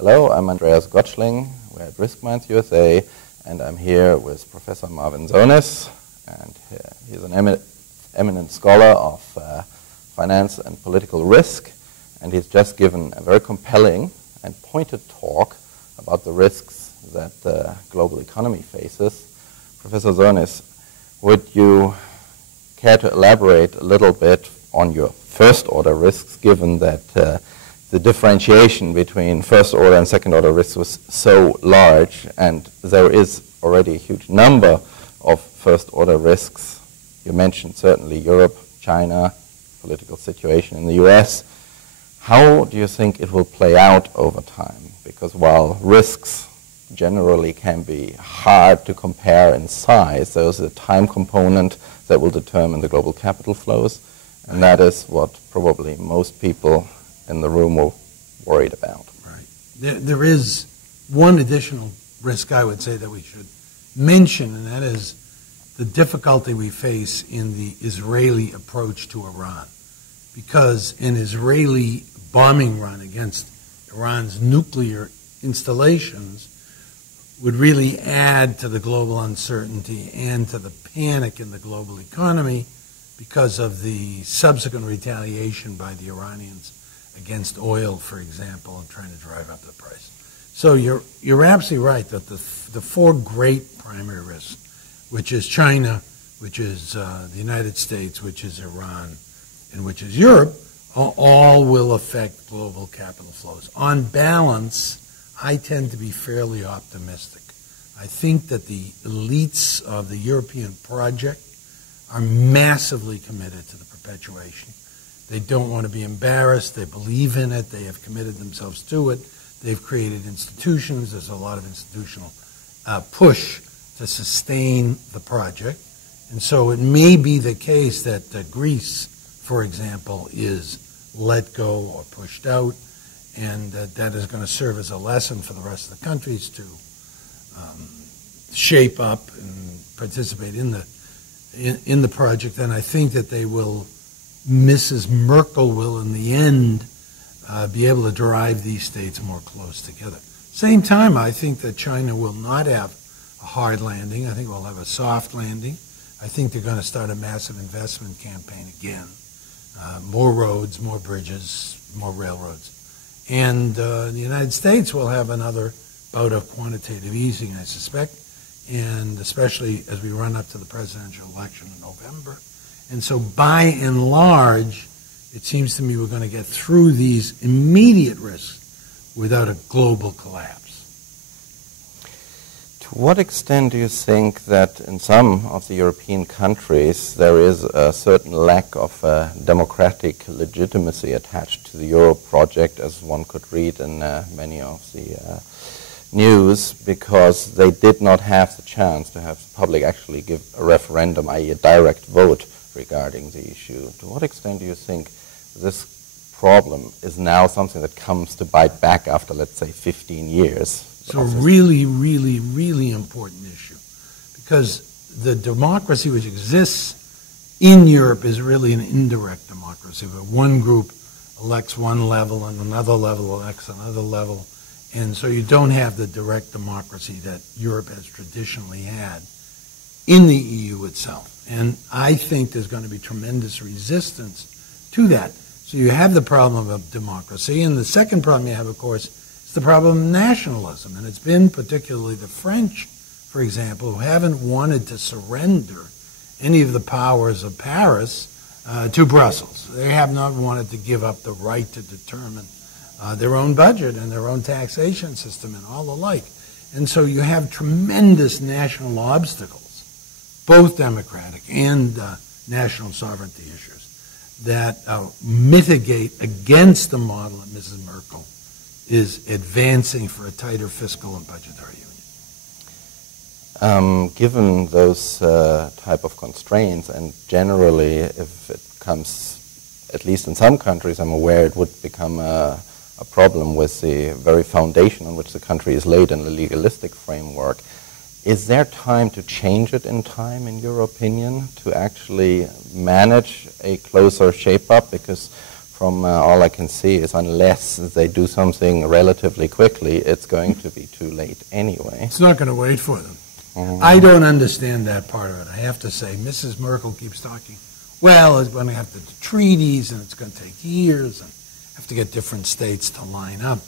Hello, I'm Andreas Gottschling. We're at Risk Minds USA, and I'm here with Professor Marvin Zonis, and he's an eminent scholar of finance and political risk, and he's just given a very compelling and pointed talk about the risks that the global economy faces. Professor Zonis, would you care to elaborate a little bit on your first-order risks, given that the differentiation between first-order and second-order risks was so large, and there is already a huge number of first-order risks? You mentioned certainly Europe, China, political situation in the US. How do you think it will play out over time? Because while risks generally can be hard to compare in size, there's a time component that will determine the global capital flows, and that is what probably most people in the room were worried about. Right. There is one additional risk I would say that we should mention, and that is the difficulty we face in the Israeli approach to Iran. Because an Israeli bombing run against Iran's nuclear installations would really add to the global uncertainty and to the panic in the global economy because of the subsequent retaliation by the Iranians against oil, for example, and trying to drive up the price. So you're absolutely right that the four great primary risks, which is China, which is the United States, which is Iran, and which is Europe, all will affect global capital flows. On balance, I tend to be fairly optimistic. I think that the elites of the European project are massively committed to the perpetuation. They don't want to be embarrassed. They believe in it. They have committed themselves to it. They've created institutions. There's a lot of institutional push to sustain the project. And so it may be the case that Greece, for example, is let go or pushed out, and that is going to serve as a lesson for the rest of the countries to shape up and participate in the project. And I think that they will, Mrs. Merkel will, in the end, be able to drive these states more close together. Same time, I think that China will not have a hard landing. I think we'll have a soft landing. I think they're going to start a massive investment campaign again. More roads, more bridges, more railroads. And the United States will have another bout of quantitative easing, I suspect, and especially as we run up to the presidential election in November. And so by and large, it seems to me we're going to get through these immediate risks without a global collapse. To what extent do you think that in some of the European countries there is a certain lack of democratic legitimacy attached to the Euro project, as one could read in many of the news, because they did not have the chance to have the public actually give a referendum, i.e. a direct vote regarding the issue? To what extent do you think this problem is now something that comes to bite back after, let's say, 15 years? It's a really, really, really important issue, because the democracy which exists in Europe is really an indirect democracy, where one group elects one level and another level elects another level, and so you don't have the direct democracy that Europe has traditionally had in the EU itself. And I think there's going to be tremendous resistance to that. So you have the problem of democracy, and the second problem you have, of course, is the problem of nationalism. And it's been particularly the French, for example, who haven't wanted to surrender any of the powers of Paris to Brussels. They have not wanted to give up the right to determine their own budget and their own taxation system and all the like. And so you have tremendous national obstacles, both democratic and national sovereignty issues, that mitigate against the model that Mrs. Merkel is advancing for a tighter fiscal and budgetary union. Given those type of constraints, and generally if it comes, at least in some countries I'm aware, it would become a problem with the very foundation on which the country is laid in the legalistic framework, is there time to change it in time, in your opinion, to actually manage a closer shape-up? Because from all I can see is unless they do something relatively quickly, it's going to be too late anyway. It's not going to wait for them. I don't understand that part of it. I have to say, Mrs. Merkel keeps talking, well, it's going to have to do treaties, and it's going to take years, and have to get different states to line up.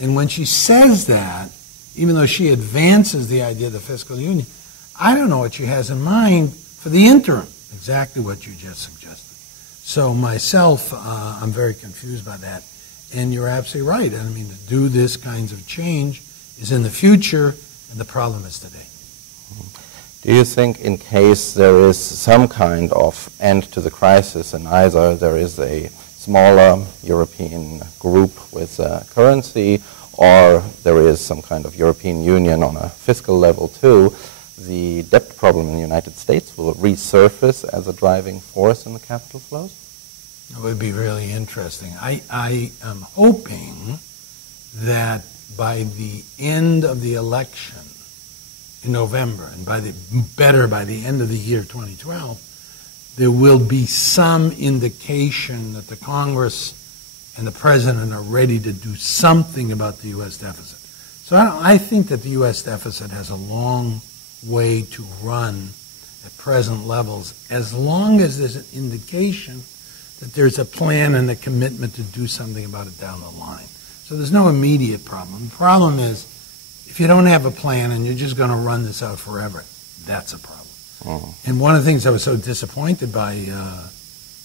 And when she says that, even though she advances the idea of the fiscal union, I don't know what she has in mind for the interim, exactly what you just suggested. So myself, I'm very confused by that. And you're absolutely right. I mean, to do this kinds of change is in the future, and the problem is today. Do you think in case there is some kind of end to the crisis and either there is a smaller European group with a currency or there is some kind of European Union on a fiscal level too, the debt problem in the United States will resurface as a driving force in the capital flows? It would be really interesting. I am hoping that by the end of the election in November, and by the end of the year 2012, there will be some indication that the Congress and the President are ready to do something about the U.S. deficit. So I think that the U.S. deficit has a long way to run at present levels, as long as there's an indication that there's a plan and a commitment to do something about it down the line. So there's no immediate problem. The problem is, if you don't have a plan and you're just going to run this out forever, that's a problem. Oh. And one of the things I was so disappointed by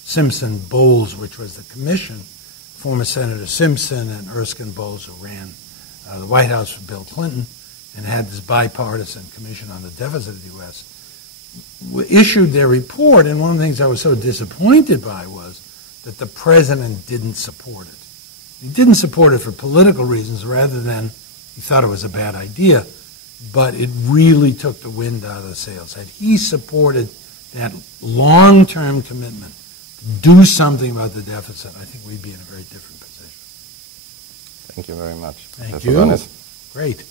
Simpson-Bowles, which was the commission, former Senator Simpson and Erskine Bowles, who ran the White House for Bill Clinton and had this bipartisan commission on the deficit of the U.S., issued their report, and one of the things I was so disappointed by was that the President didn't support it. He didn't support it for political reasons rather than he thought it was a bad idea, but it really took the wind out of the sails. Had he supported that long-term commitment to do something about the deficit, I think we'd be in a very different position. Thank you very much. Thank you. Great.